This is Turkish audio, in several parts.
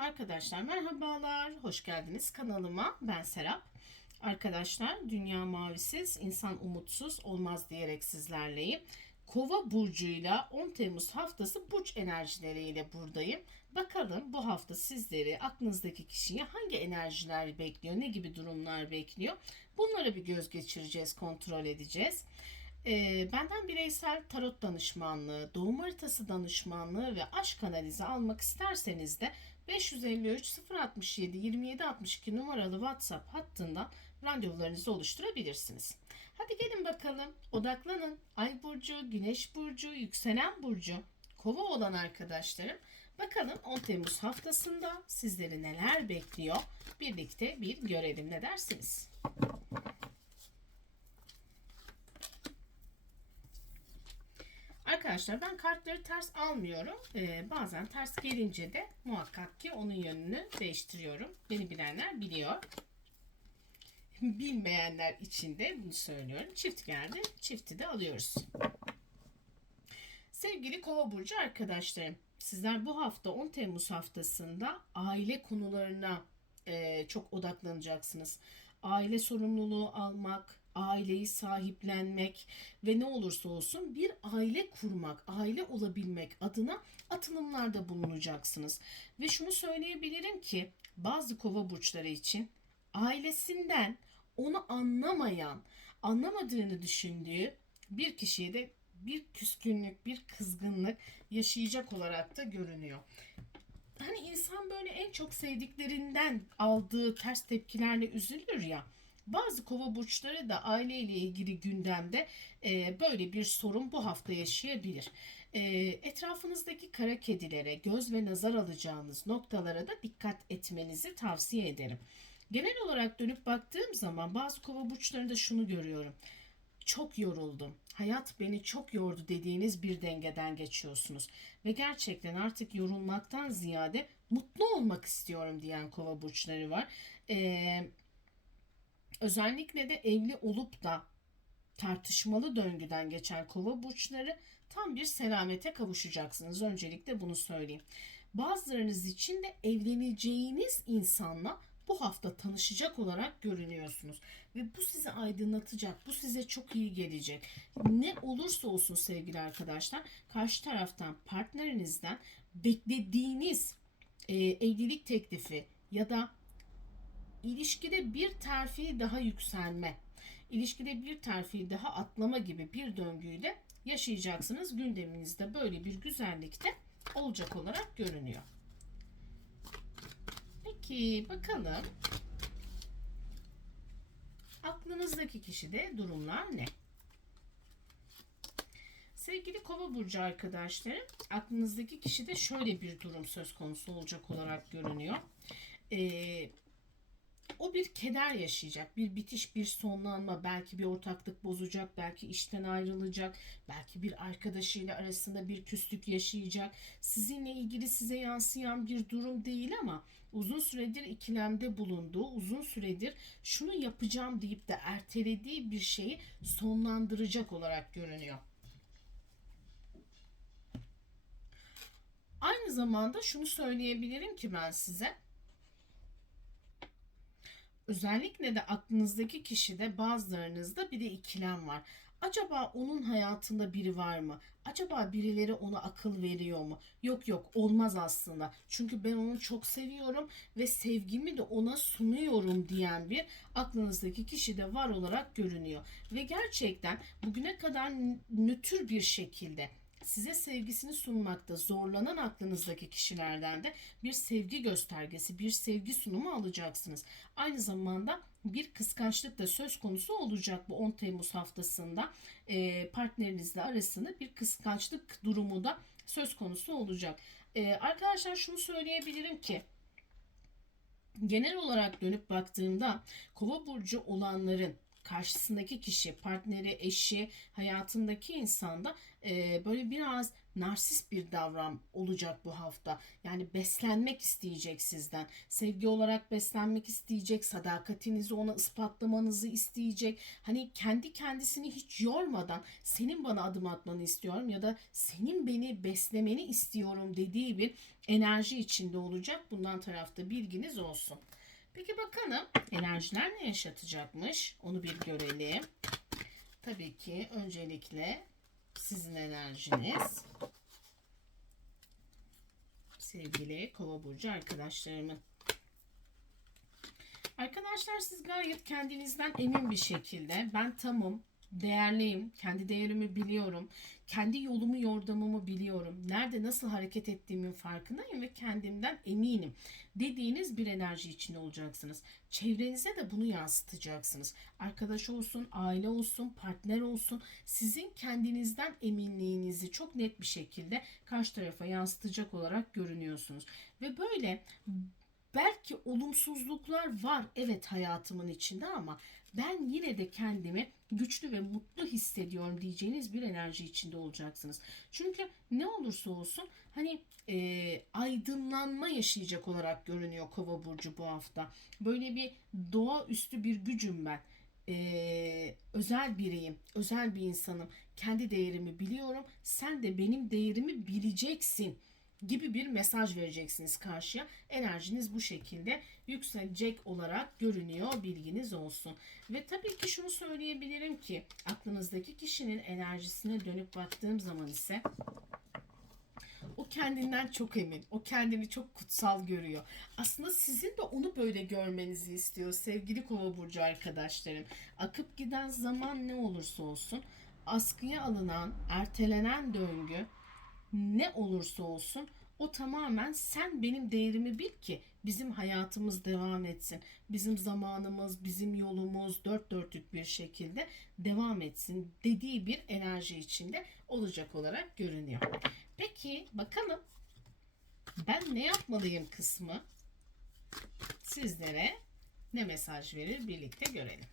Arkadaşlar merhabalar, hoş geldiniz kanalıma. Ben Serap. Arkadaşlar dünya mavisiz, insan umutsuz olmaz diyerek sizlerleyim. Kova burcuyla 10 Temmuz haftası burç enerjileriyle buradayım. Bakalım bu hafta sizleri aklınızdaki kişiye hangi enerjiler bekliyor, ne gibi durumlar bekliyor? Bunlara bir göz geçireceğiz, kontrol edeceğiz. Ee, benden bireysel tarot danışmanlığı, doğum haritası danışmanlığı ve aşk analizi almak isterseniz de 553 067 27 62 numaralı WhatsApp hattından randevularınızı oluşturabilirsiniz. Hadi gelin bakalım, odaklanın. Ay burcu, güneş burcu, yükselen burcu, kova olan arkadaşlarım. Bakalım 10 Temmuz haftasında sizleri neler bekliyor? Birlikte bir görelim ne dersiniz? Arkadaşlar ben kartları ters almıyorum. Ee, bazen ters gelince de muhakkak ki onun yönünü değiştiriyorum. Beni bilenler biliyor. Bilmeyenler için de bunu söylüyorum. Çift geldi. Çifti de alıyoruz. Sevgili Kova burcu arkadaşlarım, sizler bu hafta 10 Temmuz haftasında aile konularına e, çok odaklanacaksınız. Aile sorumluluğu almak, aileyi sahiplenmek ve ne olursa olsun bir aile kurmak, aile olabilmek adına atılımlarda bulunacaksınız. Ve şunu söyleyebilirim ki bazı kova burçları için ailesinden onu anlamayan, anlamadığını düşündüğü bir kişiye de bir küskünlük, bir kızgınlık yaşayacak olarak da görünüyor. Hani insan böyle en çok sevdiklerinden aldığı ters tepkilerle üzülür ya. Bazı kova burçları da aileyle ilgili gündemde e, böyle bir sorun bu hafta yaşayabilir. E, etrafınızdaki kara kedilere, göz ve nazar alacağınız noktalara da dikkat etmenizi tavsiye ederim. Genel olarak dönüp baktığım zaman bazı kova burçlarında şunu görüyorum. Çok yoruldum. Hayat beni çok yordu dediğiniz bir dengeden geçiyorsunuz. Ve gerçekten artık yorulmaktan ziyade mutlu olmak istiyorum diyen kova burçları var. Eee özellikle de evli olup da tartışmalı döngüden geçen kova burçları tam bir selamete kavuşacaksınız. Öncelikle bunu söyleyeyim. Bazılarınız için de evleneceğiniz insanla bu hafta tanışacak olarak görünüyorsunuz. Ve bu sizi aydınlatacak, bu size çok iyi gelecek. Ne olursa olsun sevgili arkadaşlar, karşı taraftan, partnerinizden beklediğiniz e, evlilik teklifi ya da ilişkide bir terfi daha yükselme, ilişkide bir terfi daha atlama gibi bir döngüyü de yaşayacaksınız. Gündeminizde böyle bir güzellik de olacak olarak görünüyor. Peki bakalım aklınızdaki kişide durumlar ne? Sevgili Kova burcu arkadaşlarım, aklınızdaki kişide şöyle bir durum söz konusu olacak olarak görünüyor. Ee, o bir keder yaşayacak. Bir bitiş, bir sonlanma, belki bir ortaklık bozacak, belki işten ayrılacak, belki bir arkadaşıyla arasında bir küslük yaşayacak. Sizinle ilgili size yansıyan bir durum değil ama uzun süredir ikilemde bulunduğu, uzun süredir şunu yapacağım deyip de ertelediği bir şeyi sonlandıracak olarak görünüyor. Aynı zamanda şunu söyleyebilirim ki ben size özellikle de aklınızdaki kişide bazılarınızda bir de ikilem var. Acaba onun hayatında biri var mı? Acaba birileri ona akıl veriyor mu? Yok yok olmaz aslında. Çünkü ben onu çok seviyorum ve sevgimi de ona sunuyorum diyen bir aklınızdaki kişi de var olarak görünüyor. Ve gerçekten bugüne kadar nötr bir şekilde size sevgisini sunmakta zorlanan aklınızdaki kişilerden de bir sevgi göstergesi, bir sevgi sunumu alacaksınız. Aynı zamanda bir kıskançlık da söz konusu olacak bu 10 Temmuz haftasında e, partnerinizle arasında bir kıskançlık durumu da söz konusu olacak. E, arkadaşlar şunu söyleyebilirim ki genel olarak dönüp baktığımda kova burcu olanların karşısındaki kişi, partneri, eşi, hayatındaki insanda e, böyle biraz narsist bir davran olacak bu hafta. Yani beslenmek isteyecek sizden. Sevgi olarak beslenmek isteyecek. Sadakatinizi ona ispatlamanızı isteyecek. Hani kendi kendisini hiç yormadan senin bana adım atmanı istiyorum ya da senin beni beslemeni istiyorum dediği bir enerji içinde olacak. Bundan tarafta bilginiz olsun. Peki bakalım enerjiler ne yaşatacakmış? Onu bir görelim. Tabii ki öncelikle sizin enerjiniz. Sevgili Kova burcu arkadaşlarımın. Arkadaşlar siz gayet kendinizden emin bir şekilde ben tamım, değerliyim, kendi değerimi biliyorum, kendi yolumu, yordamımı biliyorum, nerede nasıl hareket ettiğimin farkındayım ve kendimden eminim dediğiniz bir enerji içinde olacaksınız. Çevrenize de bunu yansıtacaksınız. Arkadaş olsun, aile olsun, partner olsun sizin kendinizden eminliğinizi çok net bir şekilde karşı tarafa yansıtacak olarak görünüyorsunuz. Ve böyle belki olumsuzluklar var evet hayatımın içinde ama ben yine de kendimi güçlü ve mutlu hissediyorum diyeceğiniz bir enerji içinde olacaksınız. Çünkü ne olursa olsun hani e, aydınlanma yaşayacak olarak görünüyor Kova burcu bu hafta. Böyle bir doğaüstü bir gücüm ben. E, özel biriyim, özel bir insanım. Kendi değerimi biliyorum. Sen de benim değerimi bileceksin gibi bir mesaj vereceksiniz karşıya. Enerjiniz bu şekilde yükselecek olarak görünüyor. Bilginiz olsun. Ve tabii ki şunu söyleyebilirim ki aklınızdaki kişinin enerjisine dönüp baktığım zaman ise o kendinden çok emin. O kendini çok kutsal görüyor. Aslında sizin de onu böyle görmenizi istiyor sevgili Kova burcu arkadaşlarım. Akıp giden zaman ne olursa olsun askıya alınan, ertelenen döngü ne olursa olsun o tamamen sen benim değerimi bil ki bizim hayatımız devam etsin. Bizim zamanımız, bizim yolumuz dört dörtlük bir şekilde devam etsin dediği bir enerji içinde olacak olarak görünüyor. Peki bakalım ben ne yapmalıyım kısmı sizlere ne mesaj verir birlikte görelim.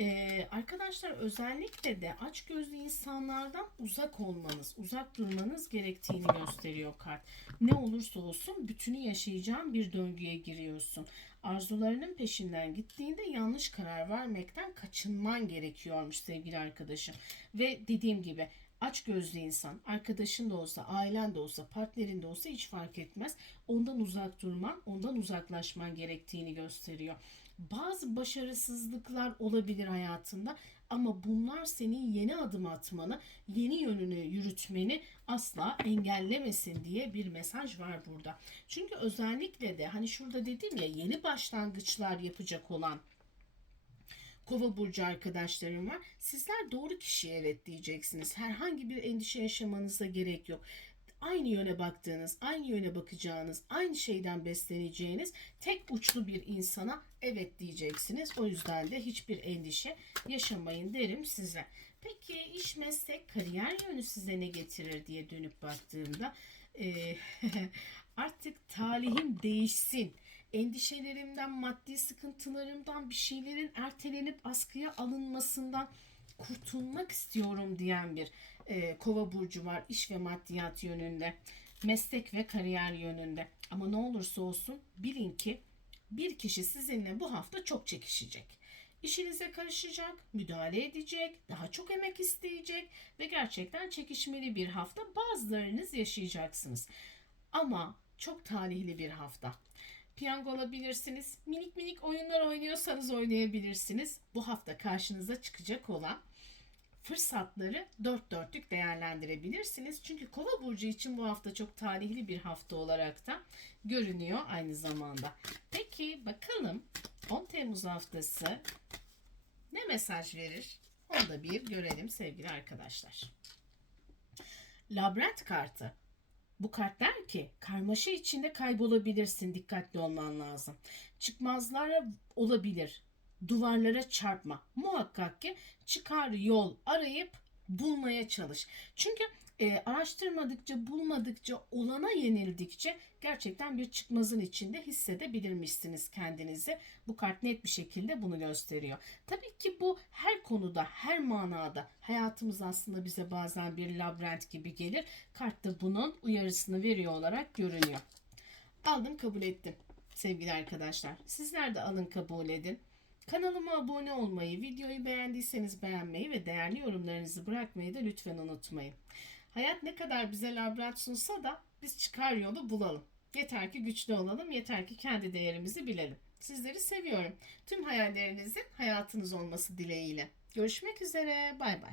Ee, arkadaşlar özellikle de aç gözlü insanlardan uzak olmanız, uzak durmanız gerektiğini gösteriyor kart. Ne olursa olsun bütünü yaşayacağın bir döngüye giriyorsun. Arzularının peşinden gittiğinde yanlış karar vermekten kaçınman gerekiyormuş sevgili arkadaşım. Ve dediğim gibi aç gözlü insan, arkadaşın da olsa, ailen de olsa, partnerin de olsa hiç fark etmez. Ondan uzak durman, ondan uzaklaşman gerektiğini gösteriyor. Bazı başarısızlıklar olabilir hayatında ama bunlar senin yeni adım atmanı, yeni yönünü yürütmeni asla engellemesin diye bir mesaj var burada. Çünkü özellikle de hani şurada dedim ya yeni başlangıçlar yapacak olan Kova burcu arkadaşlarım var. Sizler doğru kişiye evet diyeceksiniz. Herhangi bir endişe yaşamanıza gerek yok aynı yöne baktığınız, aynı yöne bakacağınız, aynı şeyden besleneceğiniz tek uçlu bir insana evet diyeceksiniz. O yüzden de hiçbir endişe yaşamayın derim size. Peki iş, meslek, kariyer yönü size ne getirir diye dönüp baktığımda e, artık talihim değişsin. Endişelerimden, maddi sıkıntılarımdan, bir şeylerin ertelenip askıya alınmasından kurtulmak istiyorum diyen bir e, kova burcu var iş ve maddiyat yönünde, meslek ve kariyer yönünde. Ama ne olursa olsun bilin ki bir kişi sizinle bu hafta çok çekişecek. İşinize karışacak, müdahale edecek, daha çok emek isteyecek ve gerçekten çekişmeli bir hafta bazılarınız yaşayacaksınız. Ama çok talihli bir hafta. Piyango alabilirsiniz. Minik minik oyunlar oynuyorsanız oynayabilirsiniz. Bu hafta karşınıza çıkacak olan fırsatları dört dörtlük değerlendirebilirsiniz. Çünkü Kova burcu için bu hafta çok talihli bir hafta olarak da görünüyor aynı zamanda. Peki bakalım 10 Temmuz haftası ne mesaj verir? Onu da bir görelim sevgili arkadaşlar. Labirent kartı. Bu kart der ki karmaşa içinde kaybolabilirsin dikkatli olman lazım. Çıkmazlar olabilir duvarlara çarpma. Muhakkak ki çıkar yol arayıp bulmaya çalış. Çünkü e, araştırmadıkça, bulmadıkça, olana yenildikçe gerçekten bir çıkmazın içinde hissedebilirmişsiniz kendinizi. Bu kart net bir şekilde bunu gösteriyor. Tabii ki bu her konuda, her manada hayatımız aslında bize bazen bir labirent gibi gelir. Kart da bunun uyarısını veriyor olarak görünüyor. Aldım kabul ettim sevgili arkadaşlar. Sizler de alın kabul edin. Kanalıma abone olmayı, videoyu beğendiyseniz beğenmeyi ve değerli yorumlarınızı bırakmayı da lütfen unutmayın. Hayat ne kadar bize labirent sunsa da biz çıkar yolu bulalım. Yeter ki güçlü olalım, yeter ki kendi değerimizi bilelim. Sizleri seviyorum. Tüm hayallerinizin hayatınız olması dileğiyle. Görüşmek üzere, bay bay.